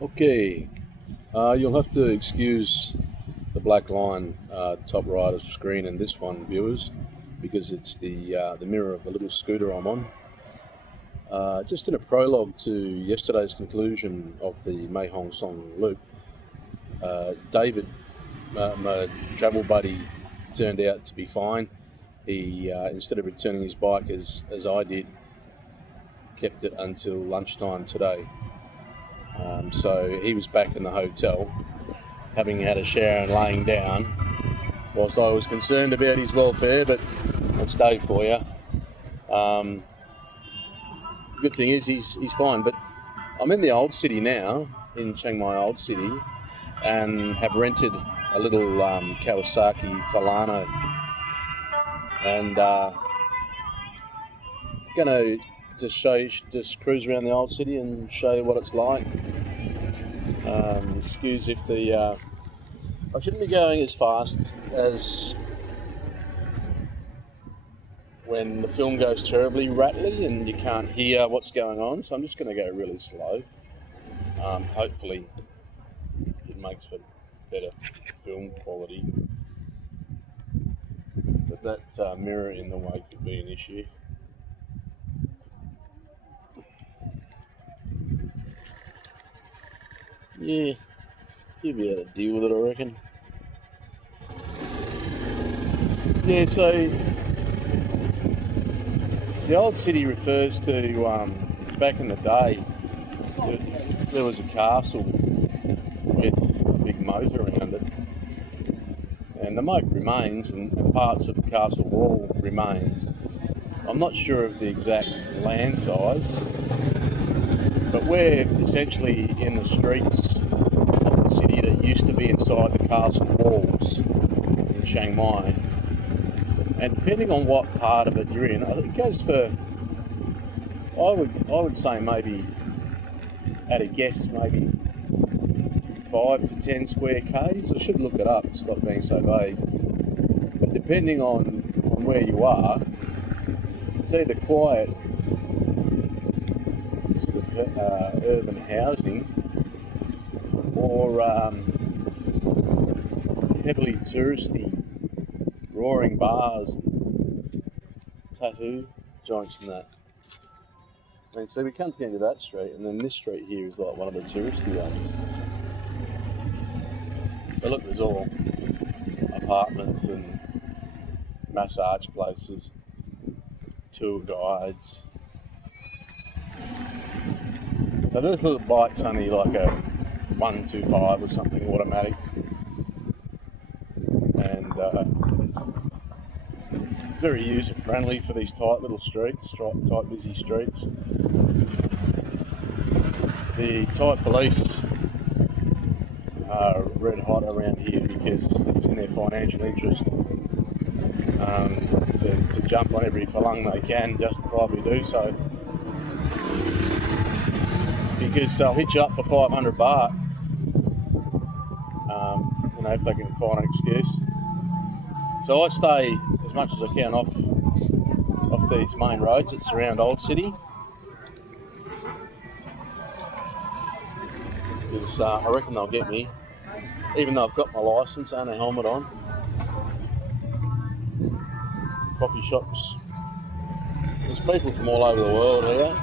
Okay, you'll have to excuse the black line top right of screen in this one, viewers, because it's the mirror of the little scooter I'm on. Just in a prologue to yesterday's conclusion of the Mei Hong Song loop, David, my travel buddy, turned out to be fine. He instead of returning his bike as I did, kept it until lunchtime today. So he was back in the hotel, having had a shower and laying down, whilst I was concerned about his welfare, but that's Dave for you. Um, good thing is he's fine, but I'm in the old city now, in Chiang Mai Old City, and have rented a little Kawasaki Falano, and gonna just cruise around the old city and show you what it's like. Excuse if I shouldn't be going as fast as when the film goes terribly rattly and you can't hear what's going on. So I'm just going to go really slow. Hopefully, it makes for better film quality. But that mirror in the way could be an issue. Yeah, you'll be able to deal with it, I reckon. Yeah, so the old city refers to back in the day, there was a castle with a big moat around it, and the moat remains, and parts of the castle wall remain. I'm not sure of the exact land size, but we're essentially in the streets of the city that used to be inside the castle walls in Chiang Mai. And depending on what part of it you're in, I think it goes for, I would say maybe, at a guess, maybe 5 to 10 square k's. I should look it up, stop being so vague. But depending on where you are, it's either quiet sort of urban housing or heavily touristy, roaring bars, and tattoo joints and that. I mean, so we come to the end of that street, and then this street here is like one of the touristy ones. So look, there's all apartments and massage places, tour guides. So this little bike's only like a 125 or something automatic, and it's very user friendly for these tight little streets, tight busy streets. The Thai police are red hot around here because it's in their financial interest to jump on every phalang they can, justifiably do so, because they'll hit you up for 500 baht, if they can find an excuse. So I stay as much as I can off these main roads that surround Old City, because I reckon they'll get me, even though I've got my licence and a helmet on. Coffee shops. There's people from all over the world here.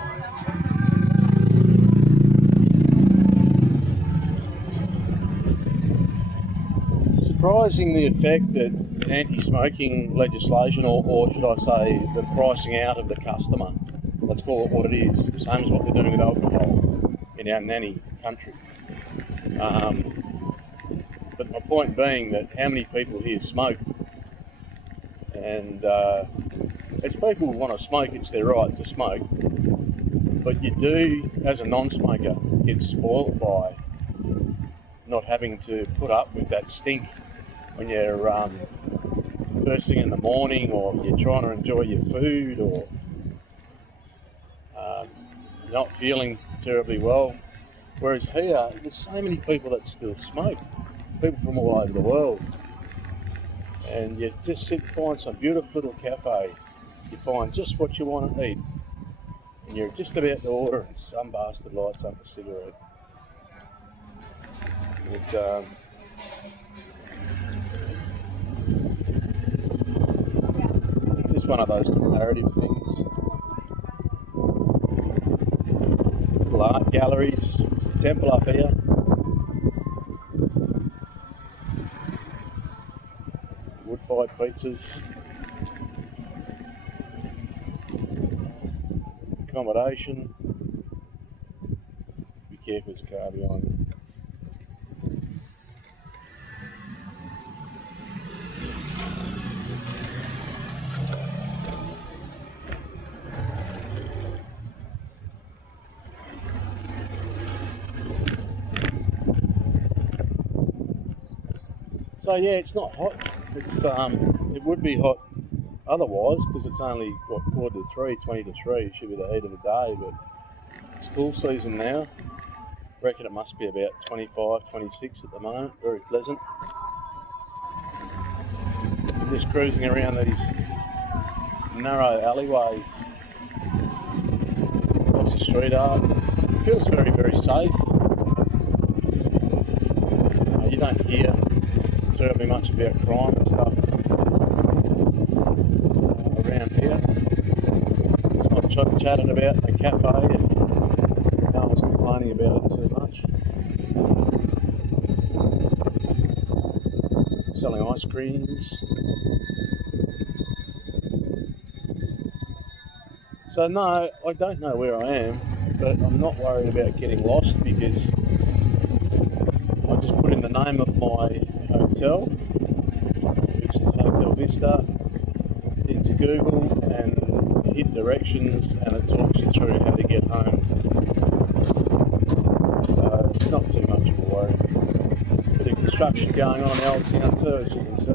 Surprising the effect that anti-smoking legislation, or should I say the pricing out of the customer, let's call it what it is, the same as what they're doing with alcohol in our nanny country. But my point being that how many people here smoke, and as people want to smoke, it's their right to smoke, but you do, as a non-smoker, get spoiled by not having to put up with that stink when you're first thing in the morning, or you're trying to enjoy your food, or you're not feeling terribly well. Whereas here, there's so many people that still smoke, people from all over the world. And you just sit and find some beautiful little cafe, you find just what you want to eat, and you're just about to order, and some bastard lights up a cigarette. It's just one of those comparative things. Little art galleries. There's a temple up here. Wood-fired pizzas. Accommodation. Be careful, there's a car behind you. So yeah, it's not hot. It would be hot otherwise because it's only what, 20 to 3. Should be the heat of the day, but it's cool season now. Reckon it must be about 25, 26 at the moment. Very pleasant. Just cruising around these narrow alleyways. Lots of street art. It feels very, very safe. You don't hear terribly much about crime and stuff around here. It's not chatted about in the cafe and no one's complaining about it too much. Selling ice creams. So no, I don't know where I am, but I'm not worried about getting lost because I just put in the name of my hotel, which is Hotel Vista, into Google and hit directions, and it talks you through how to get home. So it's not too much of a worry. Bit of construction going on in the old town too, as you can see.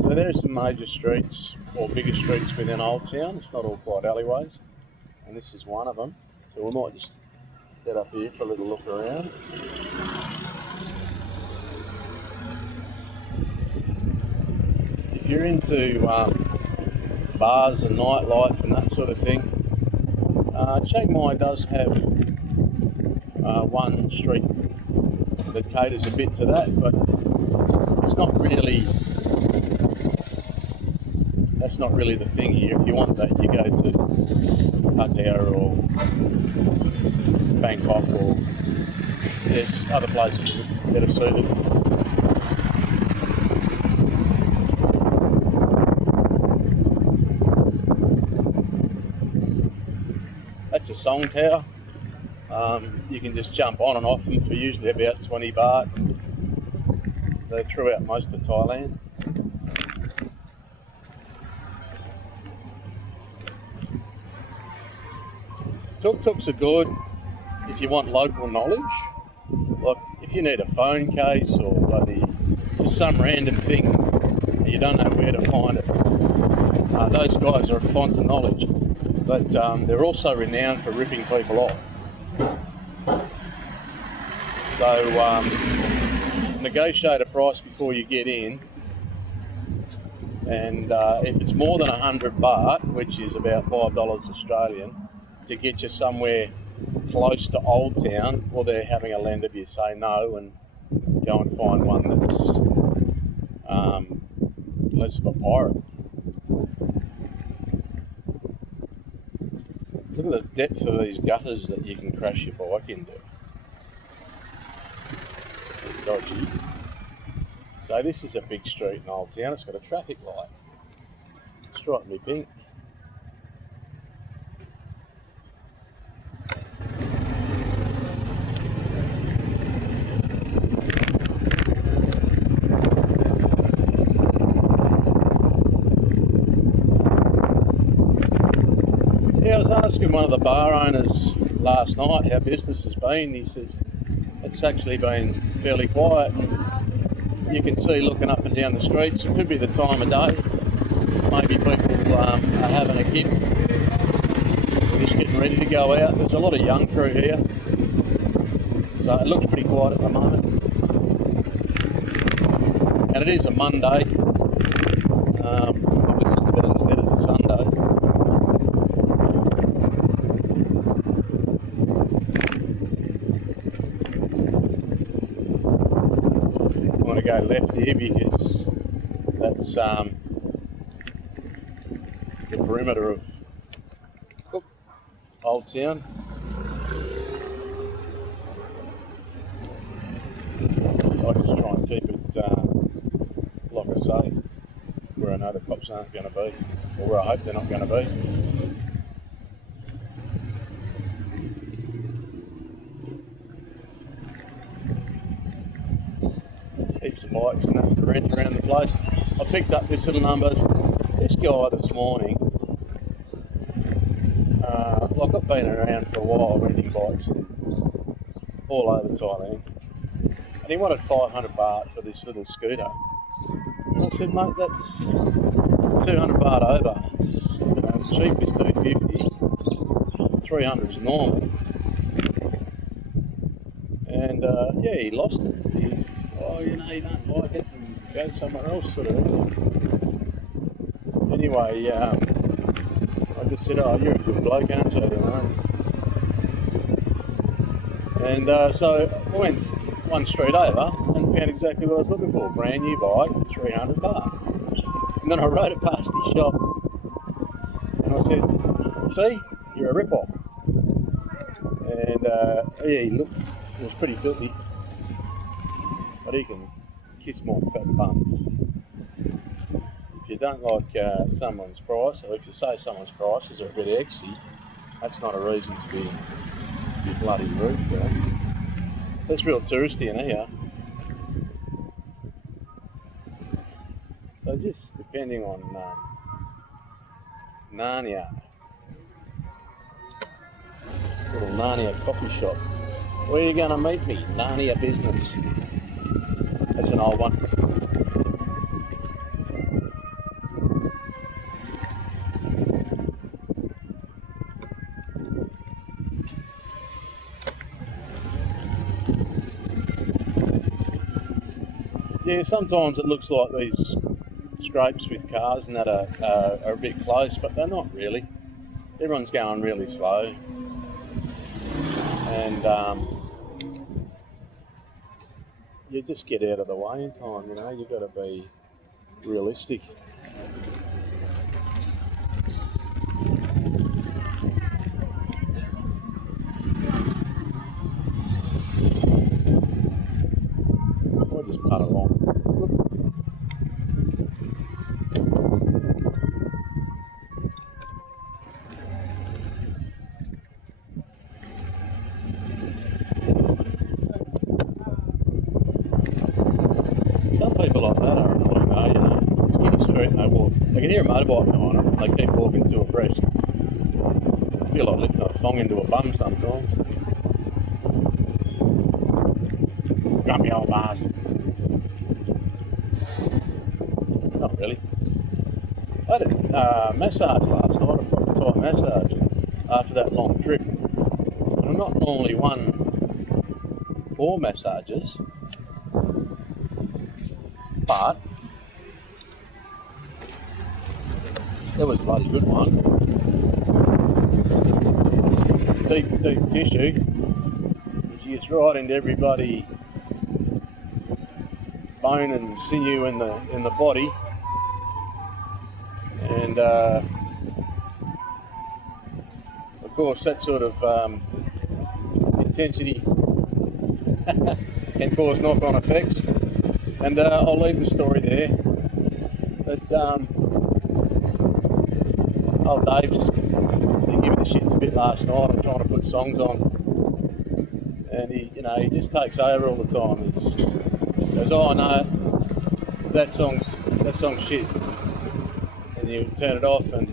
So there's some major streets, or bigger streets within Old Town. It's not all quite alleyways, and this is one of them. So we might just get up here for a little look around. If you're into bars and nightlife and that sort of thing, Chiang Mai does have one street that caters a bit to that, but it's not really. That's not really the thing here. If you want that, you go to Pattaya or Bangkok, or there's other places that are suited. That's a song tower. You can just jump on and off them for usually about 20 baht. They're throughout most of Thailand. Tuk-tuks are good if you want local knowledge. Like if you need a phone case or bloody just some random thing and you don't know where to find it. Those guys are a font of knowledge, but they're also renowned for ripping people off. So negotiate a price before you get in, and if it's more than 100 baht, which is about $5 Australian, to get you somewhere close to Old Town, well, they're having a lend of you say no and go and find one that's less of a pirate. Look at the depth of these gutters that you can crash your bike into. It's dodgy. So this is a big street in Old Town. It's got a traffic light. Stripe me pink. Yeah, I was asking one of the bar owners last night how business has been. He says it's actually been fairly quiet. And you can see looking up and down the streets, it could be the time of day. Maybe people are having a kip, just getting ready to go out. There's a lot of young crew here. So it looks pretty quiet at the moment. And it is a Monday. Probably just about as dead as a Sunday. I want to go left here because that's the perimeter of Old Town. I just try and keep it, like I say, where I know the cops aren't going to be, or where I hope they're not going to be. Heaps of bikes and that for rent around the place. I picked up this little number. This guy this morning, like I've been around for a while renting bikes all over Thailand, and he wanted 500 baht for this little scooter. And I said, mate, that's 200 baht over. Cheap is 250, 300 is normal. And yeah, he lost it. You don't like it, and go somewhere else, sort of. Anyway, I just said, oh, you're a good bloke, aren't you? And so I went one street over and found exactly what I was looking for. Brand new bike, 300 baht. And then I rode it past his shop and I said, see, you're a rip-off. And yeah, he was pretty filthy. But he can kiss my fat bum. If you don't like someone's price, or if you say someone's prices are a bit exy, that's not a reason to be bloody rude to them. It's real touristy in here. So just depending on Narnia, little Narnia coffee shop. Where are you going to meet me? Narnia business. That's an old one. Yeah, sometimes it looks like these scrapes with cars and that are a bit close, but they're not really. Everyone's going really slow. And you just get out of the way in time, you've got to be realistic. I'll just putt along. Some people like that are annoying, skinny street and they walk. They can hear a motorbike come on them, they keep walking two abreast. I feel like lifting a thong into a bum sometimes. Grumpy old bastard. Not really. I had a massage last night, a proper Thai massage, after that long trip. And I'm not normally one for massages, but that was a bloody good one. Deep tissue. She gets right into every bloody bone and sinew in the body, and of course that sort of intensity can cause knock-on effects. And I'll leave the story there. But old Dave's giving me the shits a bit last night. I'm trying to put songs on, and he just takes over all the time. He just goes, oh no, that song's shit, and you turn it off. And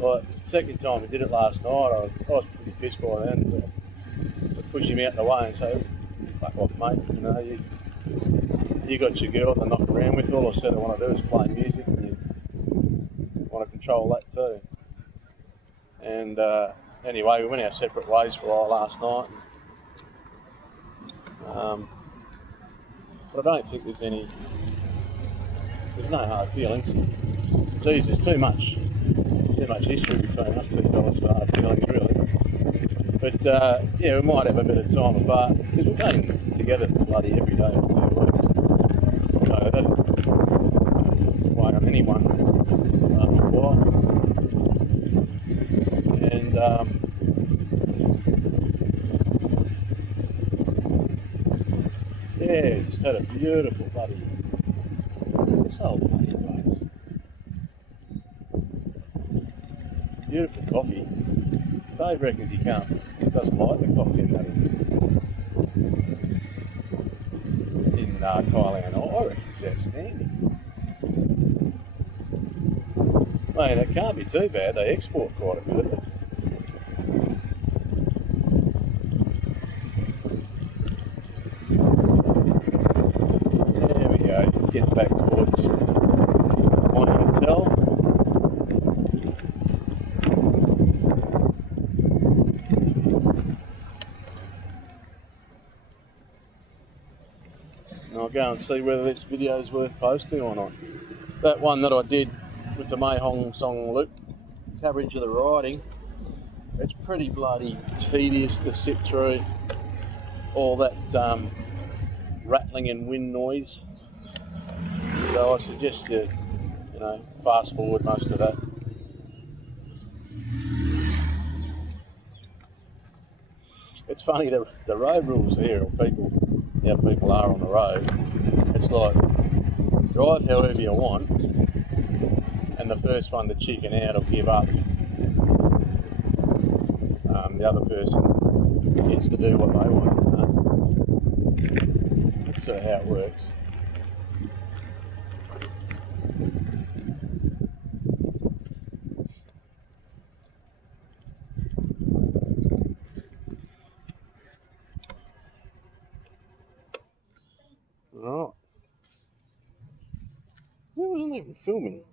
like the second time he did it last night, I was pretty pissed by then. To push him out the way and say, fuck off, mate. You got your girl to knock around with. All I said I want to do is play music, and you want to control that too. And anyway, we went our separate ways for a while last night. Um, but I don't think there's no hard feelings. Geez, there's too much history between us two fellas for hard feelings, really. But yeah, we might have a bit of time apart because we've been together bloody every day for 2 weeks. So that won't on anyone after a while. And yeah, just had a beautiful bloody this whole bloody place. Beautiful coffee. Dave reckons he doesn't like the coffee in that in Thailand. I reckon it's outstanding. Mate, it can't be too bad. They export quite a bit of it. There we go. Get back towards my hotel. And I'll go and see whether this video is worth posting or not. That one that I did with the Mae Hong Song loop, coverage of the riding, it's pretty bloody tedious to sit through all that rattling and wind noise. So I suggest you fast forward most of that. It's funny, the road rules here, or how people are on the road, it's like drive however you want, and the first one to chicken out or give up, the other person gets to do what they want. That's sort of how it works. Right. I wasn't even filming.